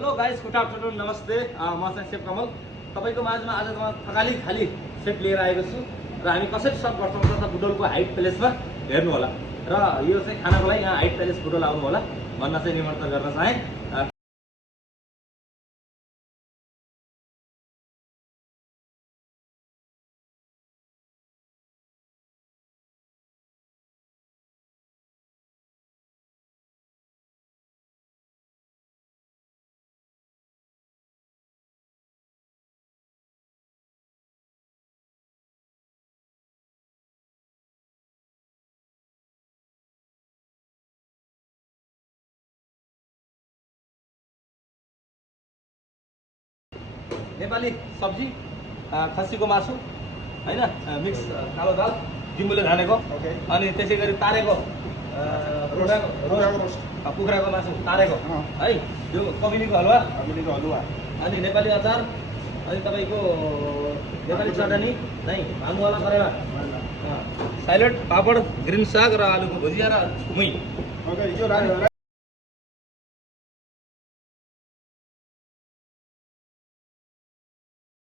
Hello guys, good afternoon, नमस्ते। म चाहिँ सेफ कमल तपाईँको माझमा आज म थकाली खाली सेट लिएर आएको छु र हामी कसरी सर्भ गर्छौँ त बुटोलको हाइट प्यालेसमा हेर्नु होला र यो चाहिँ खानाको लागि यहाँ हाइट प्यालेस बुटोल आउनु होला भन्न चाहिँ निमन्त्रण गर्न चाहे। नेपाली सब्जी, खसीको मासु हैन, मिक्स कालो दाल, जिम्बुले झानेको, अनि त्यसै गरी तारेको कुखुराको मासु तारेको है, यो कमिनीको हलुवा, अनि नेपाली अचार, अनि तपाईँको नेपाली चटनी नै भाङवाला करेला, साइलेड, पापड, ग्रिन साग र आलुको भुजिया र मुही।